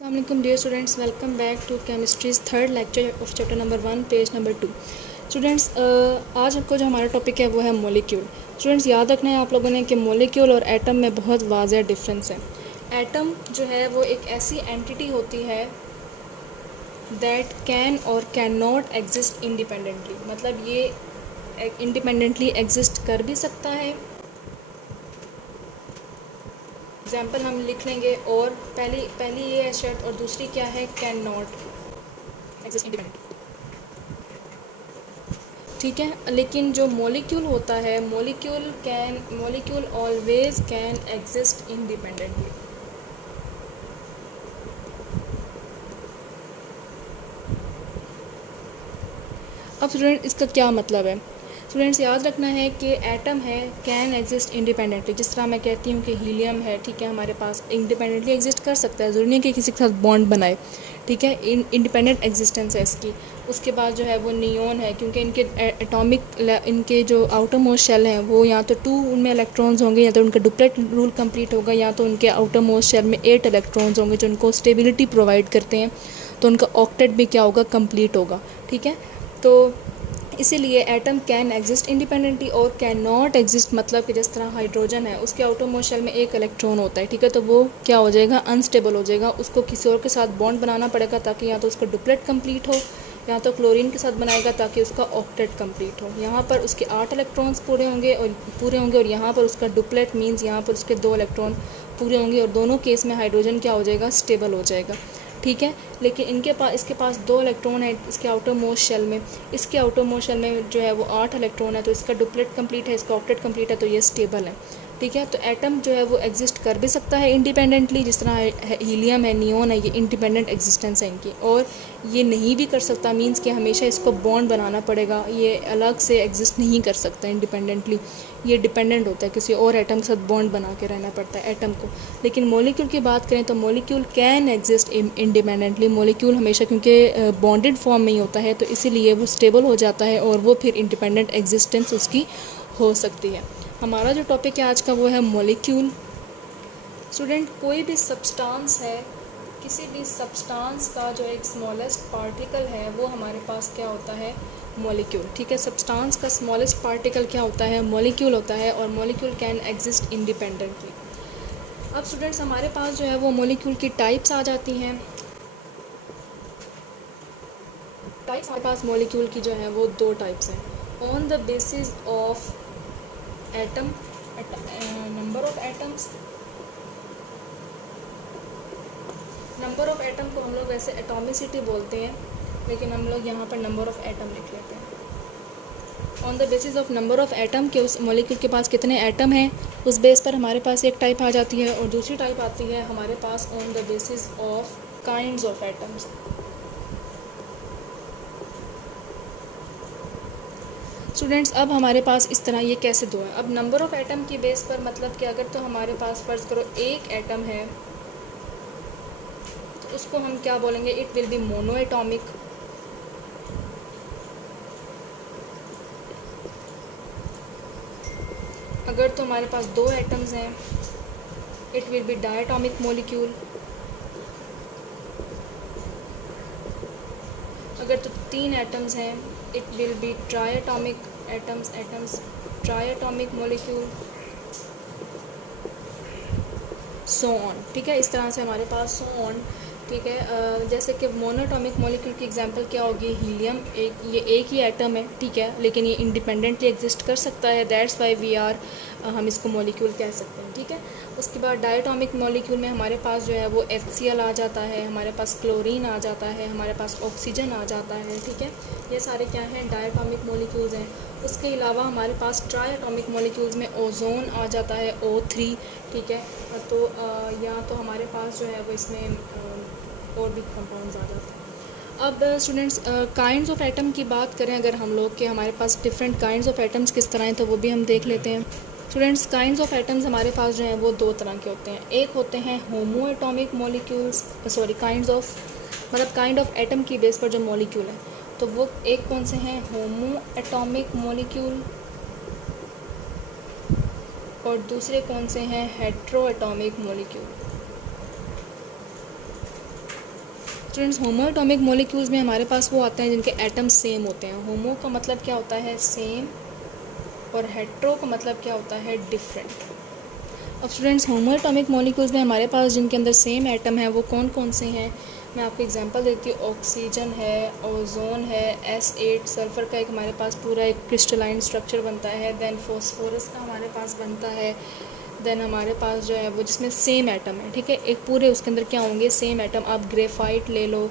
Assalamualaikum dear students, welcome back to chemistry's third lecture of chapter number 1 page number 2। Students आज आपको जो हमारा topic है वो है मॉलिक्यूल। स्टूडेंट्स याद रखना है आप लोगों ने कि मॉलिक्यूल और एटम में बहुत वाज़ेह डिफरेंस है। एटम जो है वो एक ऐसी एंटिटी होती है दैट कैन और कैन नॉट एग्जिस्ट इंडिपेंडेंटली, मतलब ये इंडिपेंडेंटली एग्जिस्ट कर भी सकता है। एग्जाम्पल हम लिख लेंगे, और पहली ये है शर्त, और दूसरी क्या है, कैन नॉट एग्जिस्ट इंडिपेंडेंटली। ठीक है, लेकिन जो मॉलिक्यूल होता है, molecule always can exist independently. अब स्टूडेंट इसका क्या मतलब है? स्टूडेंट्स याद रखना है कि एटम है कैन एग्जिस्ट इंडिपेंडेंटली। जिस तरह मैं कहती हूँ कि हीलियम है, ठीक है, हमारे पास इंडिपेंडेंटली एग्जिस्ट कर सकता है, ज़रूरी नहीं कि किसी के साथ बॉन्ड बनाए, ठीक है, इंडिपेंडेंट एग्जिस्टेंस है इसकी। उसके बाद जो है वो नियोन है, क्योंकि इनके जो आउटर मोस्ट शेल हैं वो या तो 2 उनमें इलेक्ट्रॉन्स होंगे, या तो उनका डुप्लेट रूल कंप्लीट होगा, या तो उनके आउटर मोस्ट शेल में 8 इलेक्ट्रॉन्स होंगे जो उनको स्टेबिलिटी प्रोवाइड करते हैं, तो उनका ऑक्टेट भी क्या होगा, कंप्लीट होगा। ठीक है, तो इसीलिए एटम कैन एग्जिस्ट इंडिपेंडेंटली और कैन नॉट एग्जिस्ट, मतलब कि जिस तरह हाइड्रोजन है उसके आउटर मोस्ट शेल में 1 इलेक्ट्रॉन होता है, ठीक है, तो वो क्या हो जाएगा, अनस्टेबल हो जाएगा, उसको किसी और के साथ बॉन्ड बनाना पड़ेगा ताकि या तो उसका डुप्लेट कंप्लीट हो, या तो क्लोरीन के साथ बनाएगा ताकि उसका ऑक्टेट कंप्लीट हो। यहाँ पर उसके 8 इलेक्ट्रॉन्स पूरे होंगे और यहाँ पर उसका डुप्लेट मीन्स यहाँ पर उसके 2 इलेक्ट्रॉन पूरे होंगे, और दोनों केस में हाइड्रोजन क्या हो जाएगा, स्टेबल हो जाएगा। ठीक है, लेकिन इसके पास 2 इलेक्ट्रॉन है इसके आउटर मोस्ट शेल में। इसके आउटर मोस्ट शेल में जो है वो 8 इलेक्ट्रॉन है, तो इसका डुप्लेट कंप्लीट है, इसका ऑक्टेट कंप्लीट है, तो ये स्टेबल है। ठीक है, तो एटम जो है वो एग्जिस्ट कर भी सकता है इंडिपेंडेंटली, जिस तरह हीलियम है, नियोन है, ये इंडिपेंडेंट एग्जिस्टेंस है इनकी, और ये नहीं भी कर सकता मींस कि हमेशा इसको बॉन्ड बनाना पड़ेगा, ये अलग से एग्जिस्ट नहीं कर सकता इंडिपेंडेंटली, ये डिपेंडेंट होता है, किसी और एटम के साथ बॉन्ड बना के रहना पड़ता है एटम को। लेकिन मॉलिक्यूल की बात करें तो molecule can exist independently. Molecule हमेशा क्योंकि बॉन्डेड फॉर्म में ही होता है, तो इसीलिए वो स्टेबल हो जाता है और वो फिर इंडिपेंडेंट एग्जिस्टेंस उसकी हो सकती है। हमारा जो टॉपिक है आज का वो है मॉलिक्यूल। स्टूडेंट कोई भी सब्सटेंस है, किसी भी सब्सटेंस का जो एक स्मॉलेस्ट पार्टिकल है वो हमारे पास क्या होता है, मॉलिक्यूल। ठीक है, सब्सटेंस का स्मॉलेस्ट पार्टिकल क्या होता है, मॉलिक्यूल होता है, और मॉलिक्यूल कैन एग्जिस्ट इंडिपेंडेंटली। अब स्टूडेंट्स हमारे पास जो है वो मॉलिक्यूल की टाइप्स आ जाती हैं। टाइप्स हमारे पास मॉलिक्यूल की जो है वो 2 टाइप्स हैं। On the basis of atom, number of atoms. Number of atom को हम लोग वैसे एटॉमिसिटी बोलते हैं, लेकिन हम लोग यहाँ पर नंबर ऑफ एटम लिख लेते हैं। On the basis of number of atom के उस मॉलिक्यूल के पास कितने एटम हैं, उस बेस पर हमारे पास एक टाइप आ जाती है, और दूसरी टाइप आती है हमारे pass on the basis of kinds of atoms. Students अब हमारे पास इस तरह ये कैसे 2 है। अब नंबर ऑफ एटम की बेस पर मतलब कि अगर तो हमारे पास फ़र्ज़ करो 1 एटम है, तो उसको हम क्या बोलेंगे, it will be mono atomic. अगर तो हमारे पास 2 एटम्स हैं, it will be diatomic molecule. अगर तो 3 एटम्स हैं, it will be triatomic atoms triatomic molecule, so on. ठीक है, इस तरह से हमारे पास सो ऑन। ठीक है, जैसे कि मोनोटॉमिक मॉलिक्यूल की एग्जांपल क्या होगी, हीलियम। ये एक ही एटम है, ठीक है, लेकिन ये इंडिपेंडेंटली एग्जिस्ट कर सकता है, दैट्स वाई हम इसको मॉलिक्यूल कह सकते हैं। ठीक है, उसके बाद डायटॉमिक मॉलिक्यूल में हमारे पास जो है वो HCl आ जाता है, हमारे पास क्लोरीन आ जाता है, हमारे पास ऑक्सीजन आ जाता है। ठीक है, ये सारे क्या हैं, डायटॉमिक मॉलिक्यूल्स हैं। उसके अलावा हमारे पास ट्राइएटॉमिक मॉलिक्यूल्स में ओजोन आ जाता है, O3। ठीक है, तो या तो हमारे पास जो है वो इसमें और भी कंपाउंड्स आ जाते हैं। अब स्टूडेंट्स काइंड्स ऑफ एटम की बात करें अगर हम लोग कि हमारे पास डिफरेंट काइंड्स ऑफ एटम्स किस तरह हैं, तो वो भी हम देख लेते हैं। स्टूडेंट्स काइंड्स ऑफ एटम्स हमारे पास जो हैं वो 2 तरह के होते हैं। एक होते हैं होमो atomic molecules, kind of atom की बेस पर जो मॉलिक्यूल है, तो वो एक कौन से हैं, होमो एटॉमिक मॉलिक्यूल, और दूसरे कौन से हैं, हेट्रो एटॉमिक मॉलिक्यूल। स्टूडेंट्स, होमो एटॉमिक मॉलिक्यूल्स में हमारे पास वो आते हैं जिनके एटम सेम होते हैं। होमो का मतलब क्या होता है, सेम, और हेट्रो का मतलब क्या होता है, डिफरेंट। अब स्टूडेंट्स, होमो एटॉमिक मॉलिक्यूल्स में हमारे पास जिनके अंदर सेम एटम है वो कौन कौन से हैं, मैं आपको एग्जांपल देती हूँ। ऑक्सीजन है, ओजोन है, S8 सल्फ़र का एक हमारे पास पूरा एक क्रिस्टलाइन स्ट्रक्चर बनता है। देन फॉस्फोरस का हमारे पास बनता है। देन हमारे पास जो है वो जिसमें सेम एटम है, ठीक है, एक पूरे उसके अंदर क्या होंगे, सेम एटम। आप ग्रेफाइट ले लो,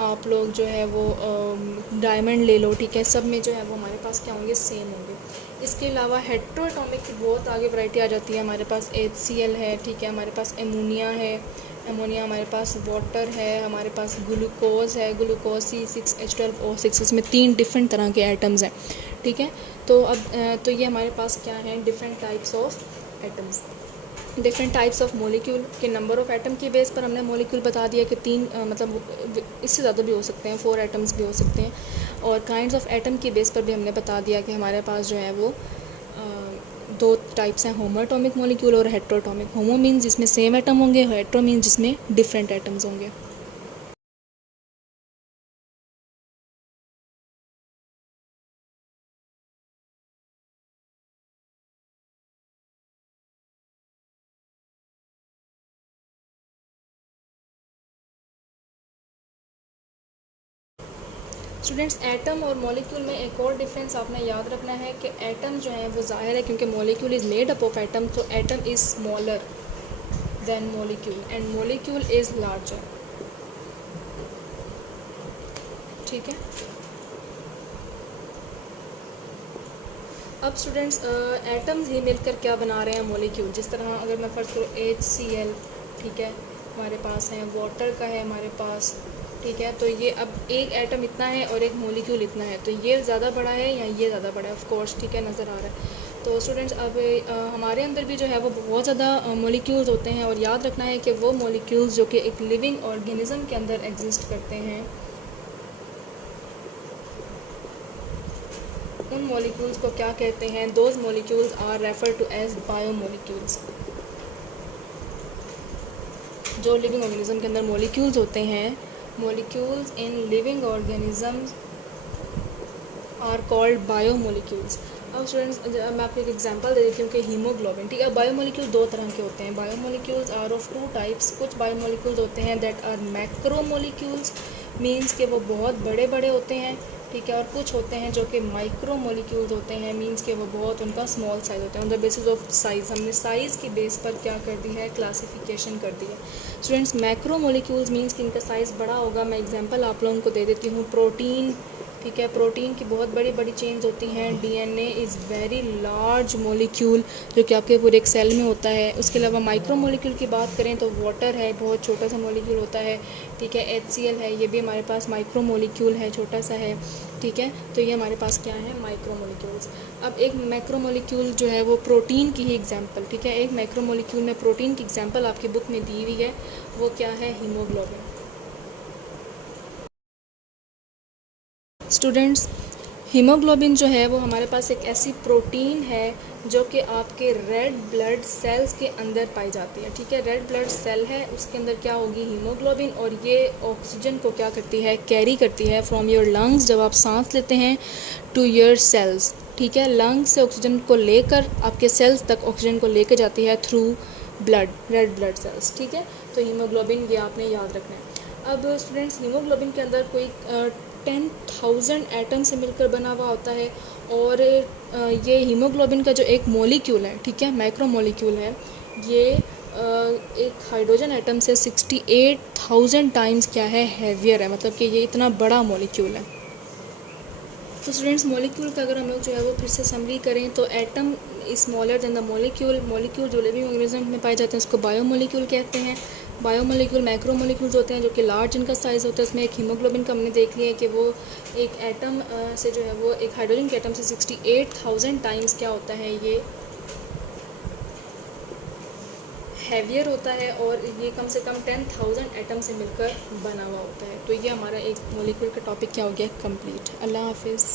आप लोग जो है वो डायमंड ले लो, ठीक है, सब में जो है वो हमारे पास क्या होंगे, सेम होंगे। इसके अलावा हेट्रोएटॉमिक की बहुत आगे वैरायटी आ जाती है। हमारे पास HCl है, ठीक है, हमारे पास एमोनिया है, एमोनिया हमारे पास वाटर है, हमारे पास ग्लूकोज है, ग्लूकोज C6H12O6, इसमें 3 डिफरेंट तरह के एटम्स हैं, ठीक है। तो अब तो ये हमारे पास क्या है, different types of atoms, different types of molecule के नंबर ऑफ़ एटम के बेस पर हमने मॉलिक्यूल बता दिया कि 3 मतलब इससे ज़्यादा भी हो सकते हैं, 4 एटम्स भी हो सकते हैं। और काइंड्स ऑफ एटम के बेस पर भी हमने बता दिया कि हमारे पास जो है वो 2 टाइप्स हैं, होमो एटॉमिक मॉलिक्यूल और हेट्रोएटॉमिक। होमो मीन्स जिसमें सेम एटम होंगे, हेट्रो मीन्स जिसमें डिफरेंट एटम्स होंगे। स्टूडेंट्स, एटम और मॉलिक्यूल में एक और डिफरेंस आपने याद रखना है कि एटम जो है वो ज़ाहिर है क्योंकि molecule is made up of atom, तो atom is smaller than molecule and molecule is larger, ठीक है। अब स्टूडेंट्स, एटम्स ही मिलकर क्या बना रहे हैं, मॉलिक्यूल। जिस तरह अगर मैं फ़र्ज़ करूँ HCl, ठीक है, हमारे पास है, वाटर का है हमारे पास, ठीक है, तो ये अब एक एटम इतना है और एक मॉलिक्यूल इतना है, तो ये ज़्यादा बड़ा है या ये ज़्यादा बड़ा है, ऑफ कोर्स, ठीक है, नज़र आ रहा है। तो स्टूडेंट्स, अब हमारे अंदर भी जो है वो बहुत ज़्यादा मॉलिक्यूल्स होते हैं, और याद रखना है कि वो मॉलिक्यूल्स जो कि एक लिविंग ऑर्गेनिज्म के अंदर एग्जिस्ट करते हैं, उन मॉलिक्यूल्स को क्या कहते हैं, those molecules are refer to as biomolecules. जो लिविंग ऑर्गेनिज्म के अंदर मॉलिक्यूल्स होते हैं, molecules in living organisms are called biomolecules. अब स्टूडेंट्स, मैं आपको एक एग्जांपल दे देती हूँ कि हीमोग्लोबिन, ठीक है, बायोमॉलिक्यूल 2 तरह के होते हैं। Biomolecules are of 2 types. कुछ बायोमॉलिक्यूल्स होते हैं दैट आर मैक्रोमॉलिक्यूल्स, मीन्स के वो बहुत बड़े बड़े होते हैं, ठीक है, और कुछ होते हैं जो कि माइक्रो मॉलिक्यूल्स होते हैं, मीन्स के वो बहुत उनका स्मॉल साइज़ होता है। On the basis of size, हमने साइज़ की बेस पर क्या कर दी है, क्लासिफिकेशन कर दी है। स्टूडेंट्स, मैक्रो मॉलिक्यूल्स मीन्स कि इनका साइज़ बड़ा होगा। मैं एग्जांपल आप लोगों को दे देती हूँ, प्रोटीन, ठीक है, प्रोटीन की बहुत बड़ी बड़ी चेन्स होती हैं। DNA is very large molecule जो कि आपके पूरे एक सेल में होता है। उसके अलावा माइक्रो मॉलिक्यूल की बात करें तो वाटर है, बहुत छोटा सा मॉलिक्यूल होता है, ठीक है। HCl है, ये भी हमारे पास माइक्रो मॉलिक्यूल है, छोटा सा है, ठीक है। तो ये हमारे पास क्या है, माइक्रो मॉलिक्यूल्स। अब एक मैक्रो मॉलिक्यूल जो है वो प्रोटीन की ही एग्जांपल, ठीक है, एक मैक्रो मॉलिक्यूल में प्रोटीन की एग्जांपल आपकी बुक में दी हुई है, वो क्या है, हीमोग्लोबिन। स्टूडेंट्स, हीमोग्लोबिन जो है वो हमारे पास एक ऐसी प्रोटीन है जो कि आपके रेड ब्लड सेल्स के अंदर पाई जाती है, ठीक है। रेड ब्लड सेल है, उसके अंदर क्या होगी, हीमोग्लोबिन, और ये ऑक्सीजन को क्या करती है, कैरी करती है फ्रॉम योर लंग्स, जब आप सांस लेते हैं, टू योर सेल्स, ठीक है। लंग्स से ऑक्सीजन को लेकर आपके सेल्स तक ऑक्सीजन को लेकर जाती है through blood, red blood cells, ठीक है। तो हीमोग्लोबिन ये आपने याद रखना है। अब स्टूडेंट्स, हीमोग्लोबिन के अंदर कोई 10,000 एटम से मिलकर बना हुआ होता है, और ये हीमोग्लोबिन का जो एक मॉलिक्यूल है, ठीक है, मैक्रो मॉलिक्यूल है, ये एक हाइड्रोजन एटम से 68,000 टाइम्स क्या है, हैवियर है, मतलब कि ये इतना बड़ा मॉलिक्यूल है। तो स्टूडेंट्स, मॉलिक्यूल का अगर हम लोग जो है वो फिर से समरी करें तो atom is smaller than the molecule. Molecule जो लिविंग ऑर्गेनिज्म में पाए जाते हैं उसको बायोमॉलिक्यूल कहते हैं। बायोमॉलिक्यूल मैक्रो मॉलिक्यूल्स होते हैं जो कि लार्ज इनका साइज़ होता है। इसमें एक हीमोग्लोबिन का हमने देख लिया है कि वो एक एटम से जो है वो एक हाइड्रोजन के एटम से 68,000 टाइम्स क्या होता है, ये हैवियर होता है, और ये कम से कम 10,000 एटम से मिलकर बना हुआ होता है। तो ये हमारा एक मॉलिक्यूल का टॉपिक क्या हो गया, कंप्लीट। अल्लाह हाफिज़।